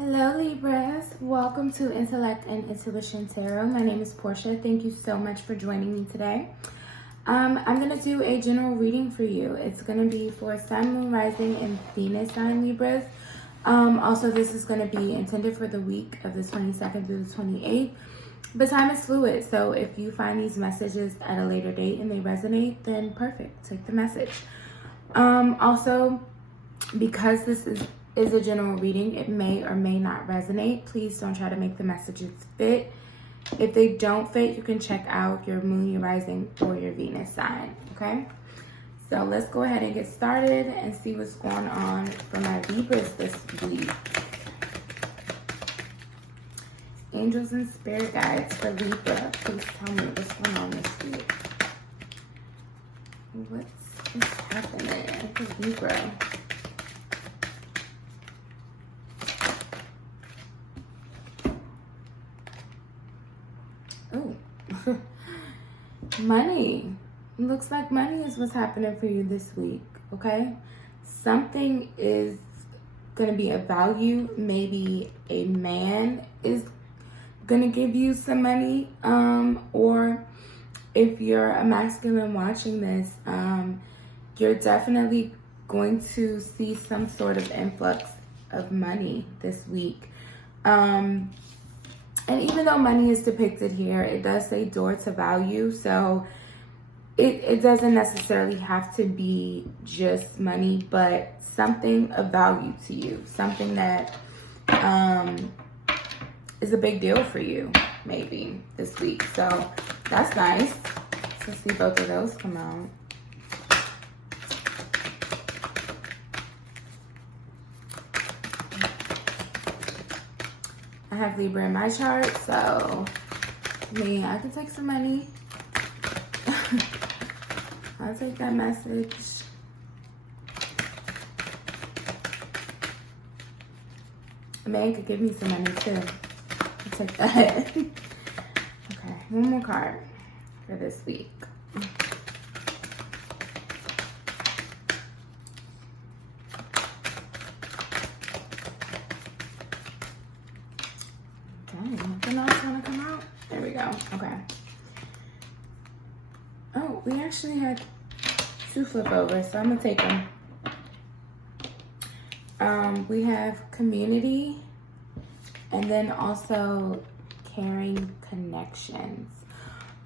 Hello Libras, welcome to Intellect and Intuition Tarot. My name is Portia. Thank you so much for joining me today. I'm going to do a general reading for you. It's going to be for Sun, Moon, Rising, and Venus sign Libras. Also, this is going to be intended for the week of the 22nd through the 28th. But time is fluid, so if you find these messages at a later date and they resonate, then perfect. Take the message. Also, because this is a general reading, it may or may not resonate. Please don't try to make the messages fit. If they don't fit, you can check out your moon, your rising, or your Venus sign, okay? So let's go ahead and get started and see what's going on for my Libras this week. Angels and spirit guides for Libra, please tell me what's going on this week. What's happening for Libra? Oh, money. Looks like money is what's happening for you this week, okay? Something is going to be of value. Maybe a man is going to give you some money, or if you're a masculine watching this, you're definitely going to see some sort of influx of money this week. And even though money is depicted here, it does say door to value. So it doesn't necessarily have to be just money, but something of value to you. Something that is a big deal for you, maybe, this week. So that's nice. Let's see both of those come out. I have Libra in my chart, so I can take some money. I'll take that message. A man could give me some money too. I'll take that. Okay, one more card for this week. Nothing else want to come out? There we go. Okay. Oh, we actually had two flip over, so I'm going to take them. We have community and then also caring connections.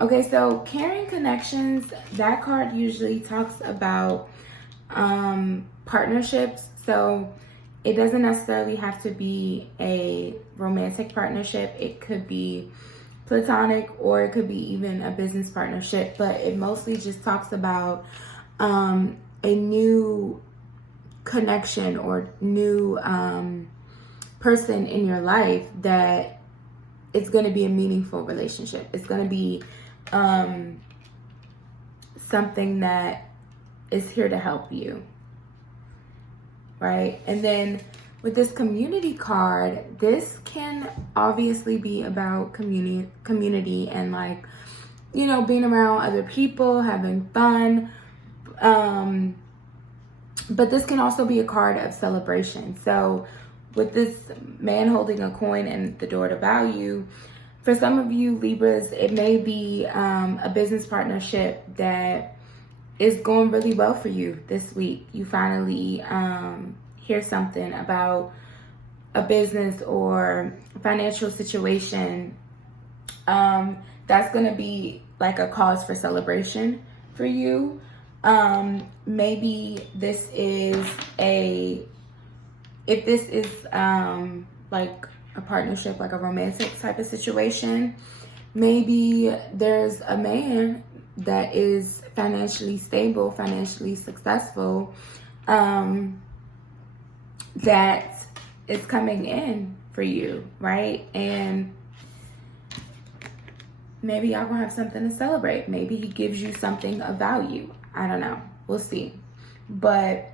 Okay, so caring connections, that card usually talks about partnerships. So it doesn't necessarily have to be a romantic partnership. It could be platonic, or it could be even a business partnership. But it mostly just talks about a new connection or new person in your life that it's going to be a meaningful relationship. It's going to be something that is here to help you. Right? And then with this community card, this can obviously be about community and, like, you know, being around other people, having fun. But this can also be a card of celebration. So with this man holding a coin and the door to value, for some of you Libras, it may be a business partnership that is going really well for you this week. You finally hear something about a business or financial situation that's going to be like a cause for celebration for you. Maybe this is if this is like a partnership, like a romantic type of situation, maybe there's a man that is financially stable, financially successful, that is coming in for you, right? And maybe y'all gonna have something to celebrate. Maybe he gives you something of value. I don't know. We'll see. But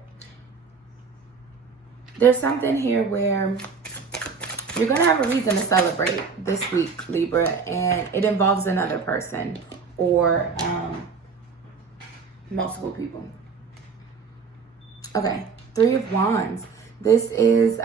there's something here where you're gonna have a reason to celebrate this week, Libra, and it involves another person or multiple people. Okay, 3 of Wands. This is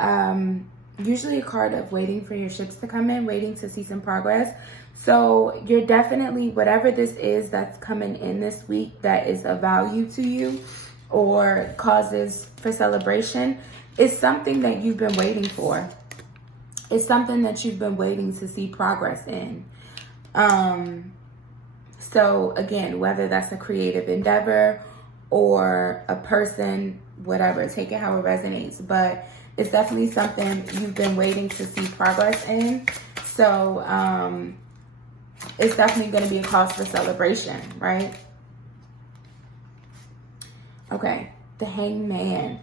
usually a card of waiting for your ships to come in, waiting to see some progress. So you're definitely, whatever this is that's coming in this week that is of value to you or causes for celebration, is something that you've been waiting for. It's something that you've been waiting to see progress in. So again, whether that's a creative endeavor or a person, whatever, take it how it resonates. But it's definitely something you've been waiting to see progress in. So it's definitely going to be a cause for celebration, right? Okay, the Hangman.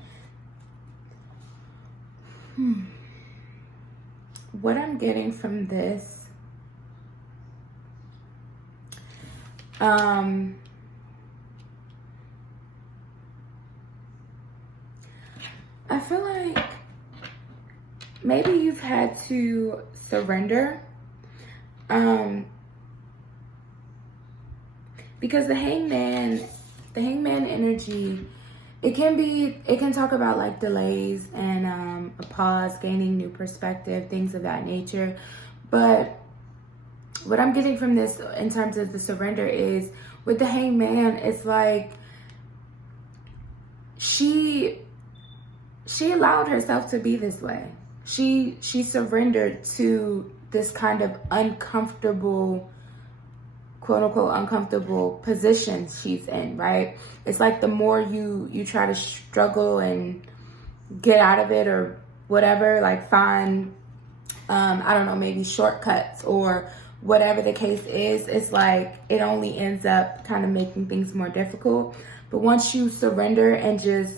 What I'm getting from this, I feel like maybe you've had to surrender, because the hangman energy, it can talk about like delays and a pause, gaining new perspective, things of that nature. But what I'm getting from this in terms of the surrender is with the hangman, it's like she allowed herself to be this way. She surrendered to this kind of uncomfortable, quote unquote uncomfortable position she's in, right? It's like the more you try to struggle and get out of it or whatever, like find I don't know, maybe shortcuts or whatever the case is, it's like it only ends up kind of making things more difficult. But once you surrender and just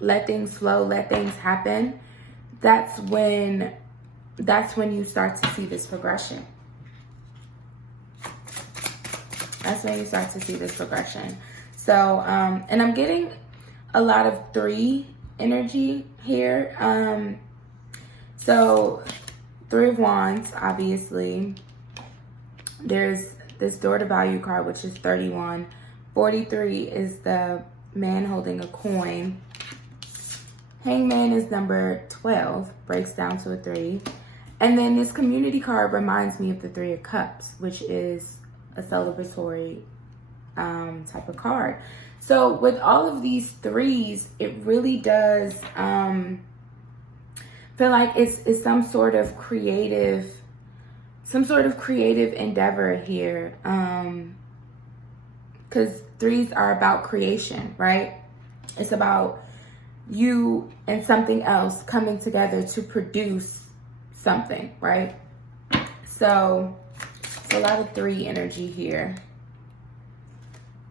let things flow, let things happen, that's when you start to see this progression. That's when you start to see this progression. So, and I'm getting a lot of 3 energy here. So 3 of Wands, obviously. There's this door to value card, which is 31. 43 is the man holding a coin. Hangman is number 12, breaks down to a 3. And then this community card reminds me of the 3 of Cups, which is a celebratory type of card. So with all of these 3s, it really does feel like it's some sort of creative endeavor here. Because 3s are about creation, right? It's about you and something else coming together to produce something, right? So it's a lot of 3 energy here.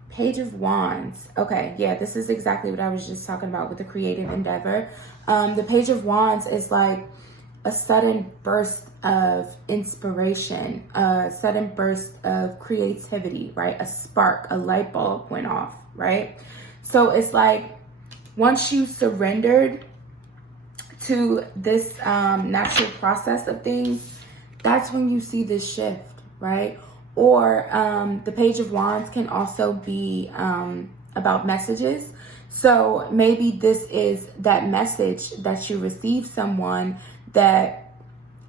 Page of Wands. Okay, yeah, this is exactly what I was just talking about with the creative endeavor. The Page of Wands is like a sudden burst of inspiration, a sudden burst of creativity, right? A spark, a light bulb went off, right? So it's like once you surrendered to this natural process of things, that's when you see this shift, right? Or the Page of Wands can also be about messages. So maybe this is that message that you receive someone that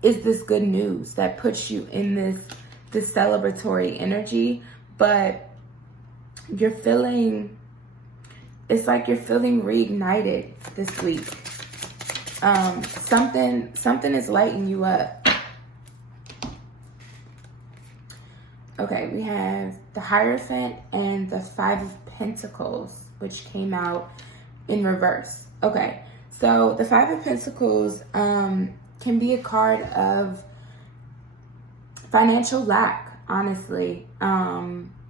is this good news that puts you in this celebratory energy, but you're feeling, it's like you're feeling reignited this week. Something is lighting you up. Okay, we have the Hierophant and the 5 of Pentacles, which came out in reverse. Okay, so the 5 of Pentacles can be a card of financial lack, honestly.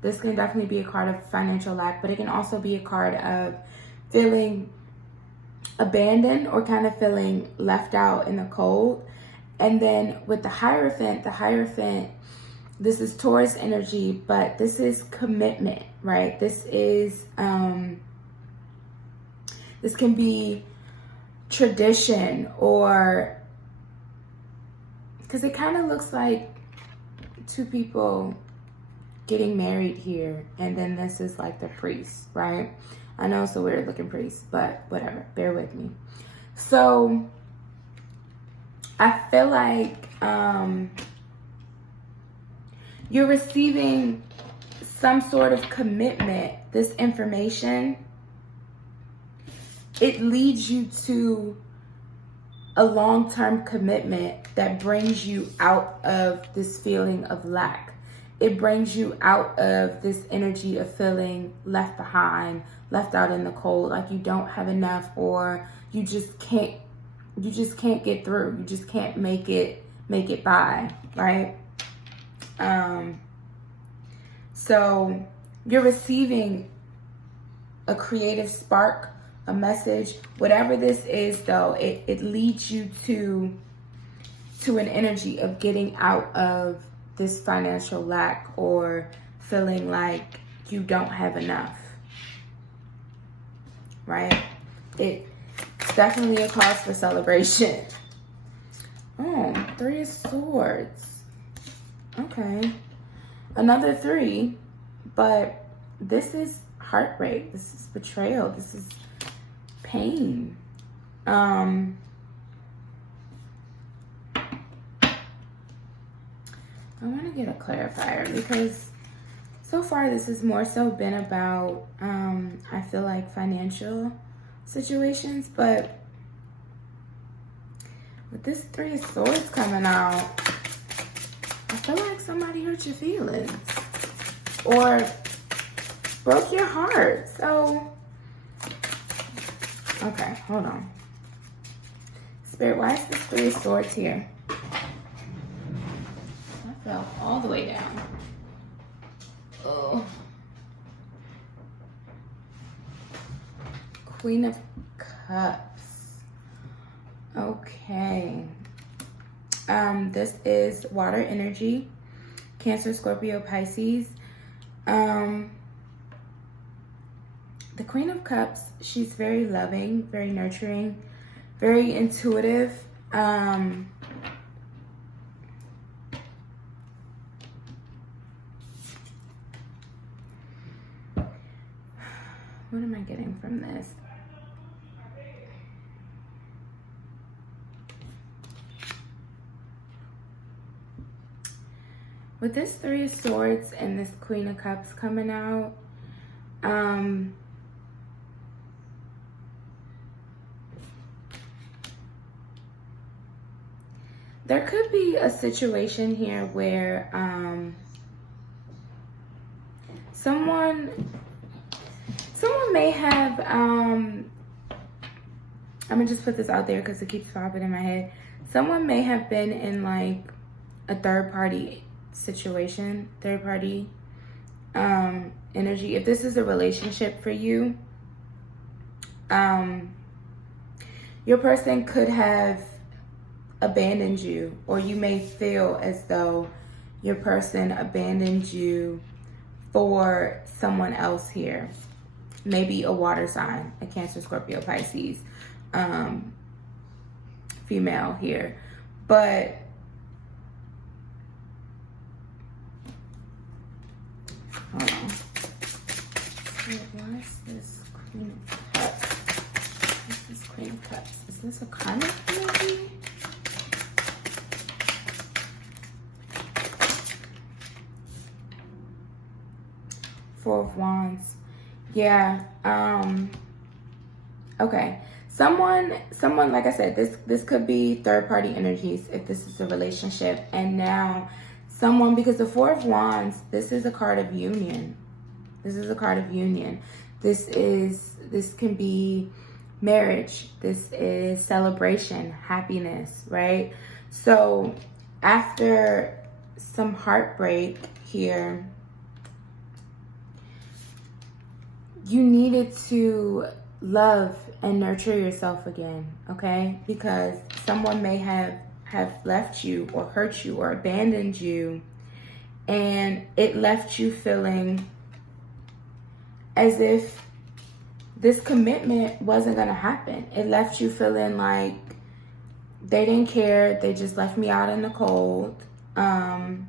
This can definitely be a card of financial lack, but it can also be a card of feeling abandoned or kind of feeling left out in the cold. And then with the Hierophant, this is Taurus energy, but this is commitment, right? This is, this can be tradition, or, because it kind of looks like 2 people getting married here, and then this is like the priest, right? I know it's a weird looking priest, but whatever, bear with me. So I feel like you're receiving some sort of commitment. This information, it leads you to a long-term commitment that brings you out of this feeling of lack. It brings you out of this energy of feeling left behind, left out in the cold, like you don't have enough, or you just can't get through. You just can't make it by, right? So you're receiving a creative spark, a message, whatever this is though, it leads you to an energy of getting out of this financial lack or feeling like you don't have enough, right? It's definitely a cause for celebration. Oh, 3 of Swords. Okay. Another 3, but this is heartbreak. This is betrayal. This is pain. I want to get a clarifier because so far this has more so been about, I feel like, financial situations, but with this 3 of Swords coming out, I feel like somebody hurt your feelings or broke your heart. So, okay, hold on. Spirit, why is this 3 of Swords here? I fell all the way down. Oh. Queen of Cups. Okay. This is water energy. Cancer, Scorpio, Pisces. The Queen of Cups, she's very loving, very nurturing, very intuitive. What am I getting from this? With this 3 of Swords and this Queen of Cups coming out, there could be a situation here where someone may have, I'm gonna just put this out there because it keeps popping in my head. Someone may have been in like a third party situation, third party energy. If this is a relationship for you, your person could have abandoned you, or you may feel as though your person abandoned you for someone else here. Maybe a water sign, a Cancer, Scorpio, Pisces, female here. But hold on. Why is this Queen of Cups? What's this Queen of Cups? Is this a karmic energy? Four of Wands. Yeah. Okay. Someone, like I said, this could be third party energies if this is a relationship. And now someone, because the Four of Wands, this is a card of union. This is a card of union. This can be marriage. This is celebration, happiness, right? So after some heartbreak here, you needed to love and nurture yourself again, okay? Because someone may have left you or hurt you or abandoned you, and it left you feeling as if this commitment wasn't gonna happen. It left you feeling like they didn't care. They just left me out in the cold. I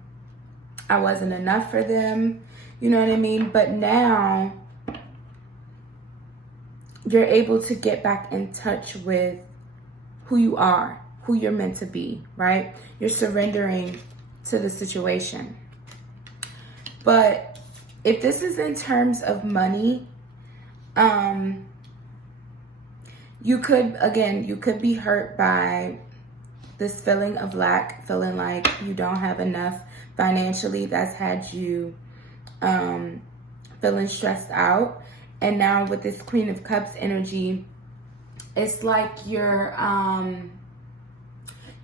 wasn't enough for them. You know what I mean? But now you're able to get back in touch with who you are, who you're meant to be, right? You're surrendering to the situation. But if this is in terms of money, you could be hurt by this feeling of lack, feeling like you don't have enough financially. That's had you feeling stressed out. And now with this Queen of Cups energy, it's like you're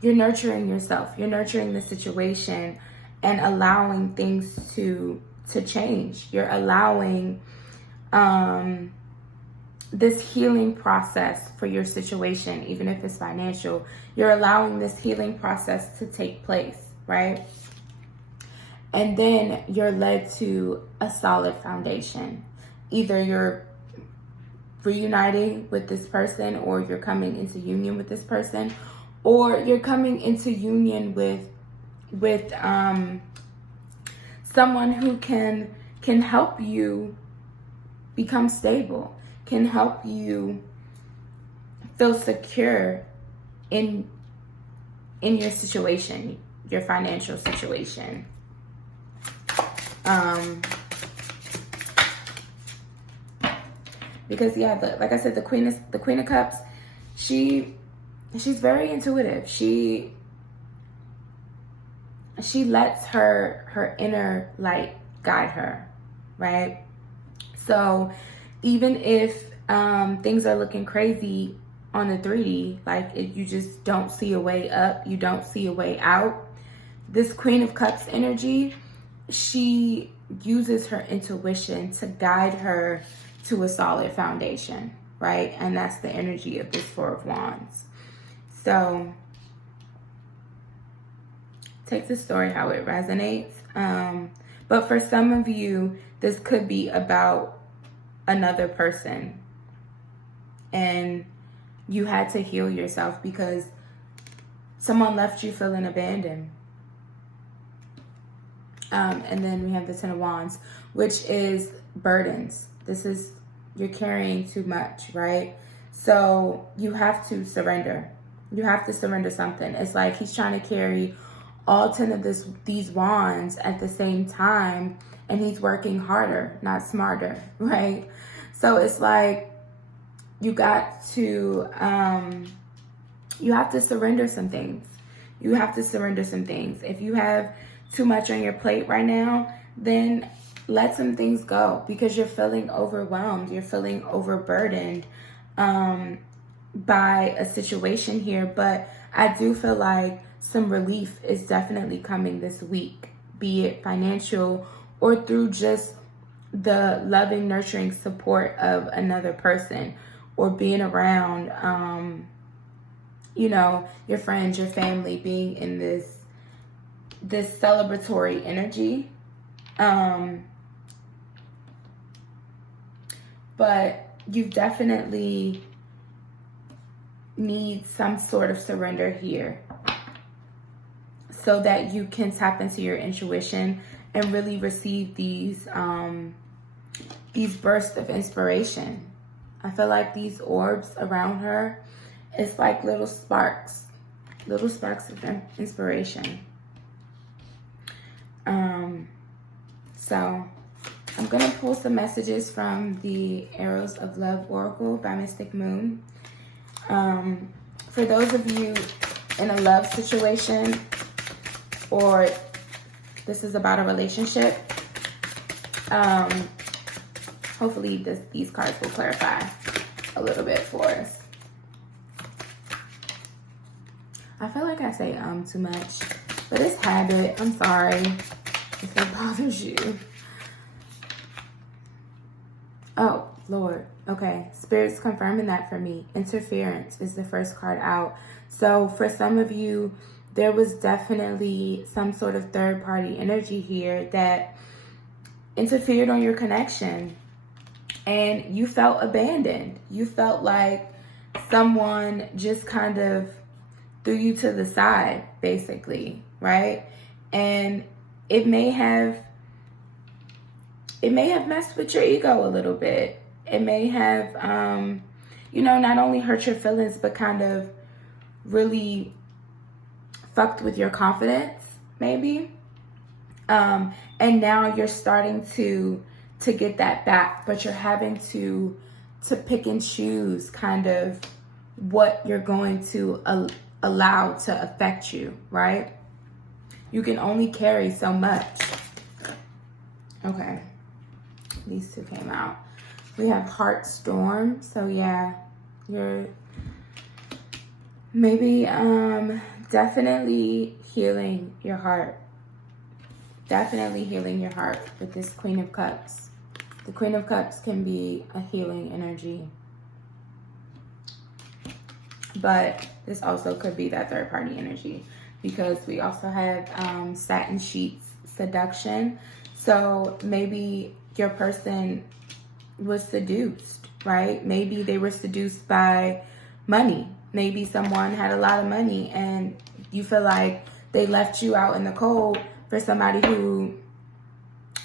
nurturing yourself. You're nurturing the situation and allowing things to change. You're allowing this healing process for your situation, even if it's financial. You're allowing this healing process to take place, right? And then you're led to a solid foundation. Either you're reuniting with this person, or you're coming into union with this person, or you're coming into union with someone who can help you become stable, can help you feel secure in your situation, your financial situation. Because like I said, the Queen of Cups, she's very intuitive. She lets her inner light guide her, right? So even if things are looking crazy on the 3D, like if you just don't see a way up, you don't see a way out, this Queen of Cups energy, she uses her intuition to guide her to a solid foundation, right? And that's the energy of this Four of Wands. So take the story how it resonates. But for some of you, this could be about another person, and you had to heal yourself because someone left you feeling abandoned. And then we have the Ten of Wands, which is burdens. This is, you're carrying too much, right? So you have to surrender. You have to surrender something. It's like he's trying to carry all 10 of these wands at the same time, and he's working harder, not smarter, right? So it's like you have to surrender some things. You have to surrender some things. If you have too much on your plate right now, then let some things go, because you're feeling overwhelmed. You're feeling overburdened by a situation here. But I do feel like some relief is definitely coming this week, be it financial or through just the loving, nurturing support of another person, or being around, your friends, your family, being in this celebratory energy. But you definitely need some sort of surrender here so that you can tap into your intuition and really receive these bursts of inspiration. I feel like these orbs around her, it's like little sparks of inspiration. So I'm going to pull some messages from the Arrows of Love Oracle by Mystic Moon. For those of you in a love situation, or this is about a relationship, hopefully these cards will clarify a little bit for us. I feel like I say too much, but it's habit. I'm sorry if that bothers you. Oh, Lord. Okay. Spirit's confirming that for me. Interference is the first card out. So for some of you, there was definitely some sort of third-party energy here that interfered on your connection, and you felt abandoned. You felt like someone just kind of threw you to the side, basically, right? And it may have messed with your ego a little bit. It may have, not only hurt your feelings, but kind of really fucked with your confidence, maybe. And now you're starting to get that back, but you're having to pick and choose kind of what you're going to allow to affect you, right? You can only carry so much. Okay, these two came out. We have Heart Storm. So yeah, you're maybe definitely healing your heart. Definitely healing your heart with this Queen of Cups. The Queen of Cups can be a healing energy. But this also could be that third party energy, because we also have Satin Sheets Seduction. So maybe your person was seduced, right? Maybe they were seduced by money. Maybe someone had a lot of money and you feel like they left you out in the cold for somebody who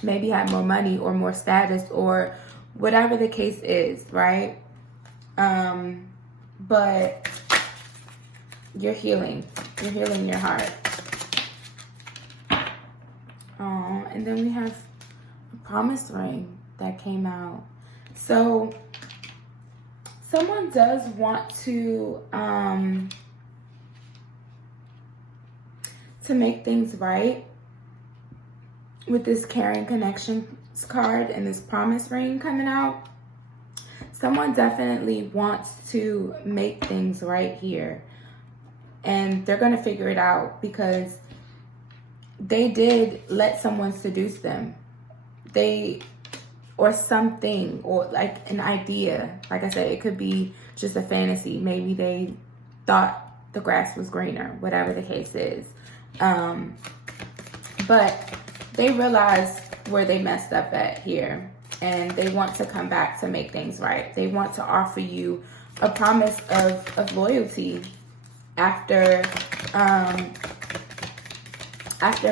maybe had more money or more status or whatever the case is, right? But you're healing your heart. And then we have a promise ring that came out. So someone does want to make things right with this Caring Connections card and this promise ring coming out. Someone definitely wants to make things right here. And they're going to figure it out, because they did let someone seduce them. Or something, or like an idea. Like I said, it could be just a fantasy. Maybe they thought the grass was greener, whatever the case is. But they realized where they messed up at here, and they want to come back to make things right. They want to offer you a promise of loyalty after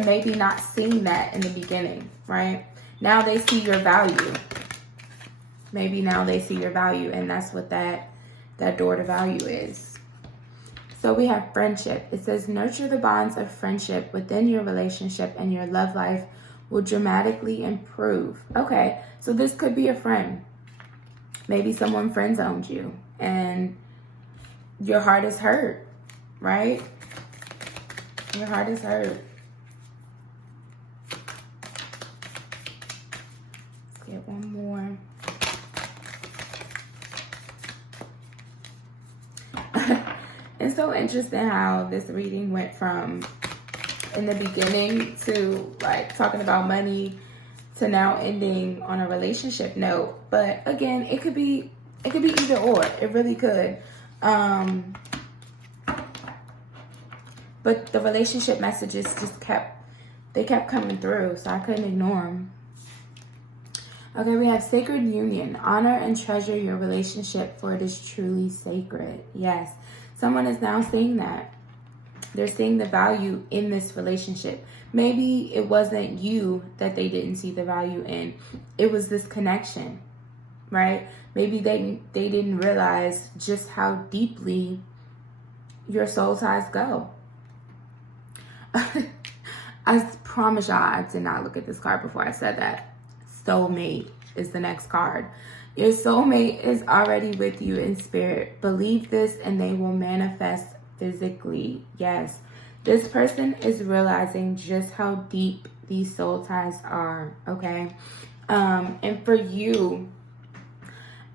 maybe not seeing that in the beginning, right? Now they see your value. Maybe now they see your value, and that's what that door to value is. So we have friendship. It says, nurture the bonds of friendship within your relationship, and your love life will dramatically improve. Okay, so this could be a friend. Maybe someone friend zoned you, and your heart is hurt, right? Your heart is hurt. Let's get one more. It's so interesting how this reading went from in the beginning to like talking about money to now ending on a relationship note. But again, it could be either or. It really could. But the relationship messages just kept coming through, so I couldn't ignore them. Okay, we have Sacred Union. Honor and treasure your relationship, for it is truly sacred. Yes, someone is now seeing that. They're seeing the value in this relationship. Maybe it wasn't you that they didn't see the value in. It was this connection, right? Maybe they didn't realize just how deeply your soul ties go. I promise y'all, I did not look at this card before I said that. Soulmate is the next card. Your soulmate is already with you in spirit. Believe this and they will manifest physically. Yes, this person is realizing just how deep these soul ties are, okay? And for you,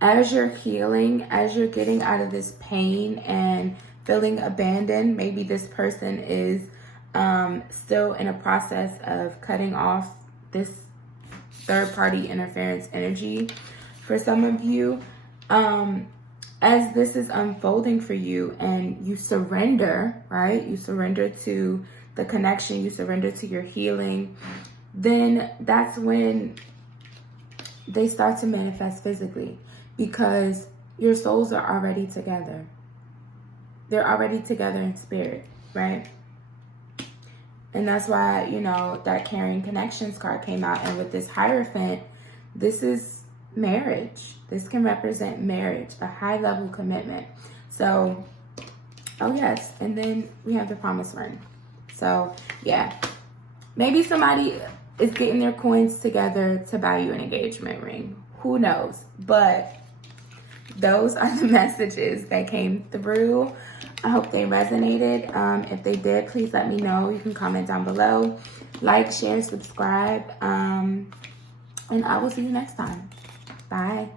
as you're healing, as you're getting out of this pain and feeling abandoned, maybe this person is still in a process of cutting off this third-party interference energy. For some of you, as this is unfolding for you and you surrender, right? You surrender to the connection, you surrender to your healing, then that's when they start to manifest physically, because your souls are already together. They're already together in spirit, right? And that's why, you know, that Caring Connections card came out. And with this Hierophant, this is marriage. This can represent marriage, a high level commitment. So, oh yes. And then we have the Promise Ring. So, yeah. Maybe somebody is getting their coins together to buy you an engagement ring. Who knows? But those are the messages that came through. I hope they resonated. If they did, please let me know. You can comment down below. Like, share, subscribe. And I will see you next time. Bye.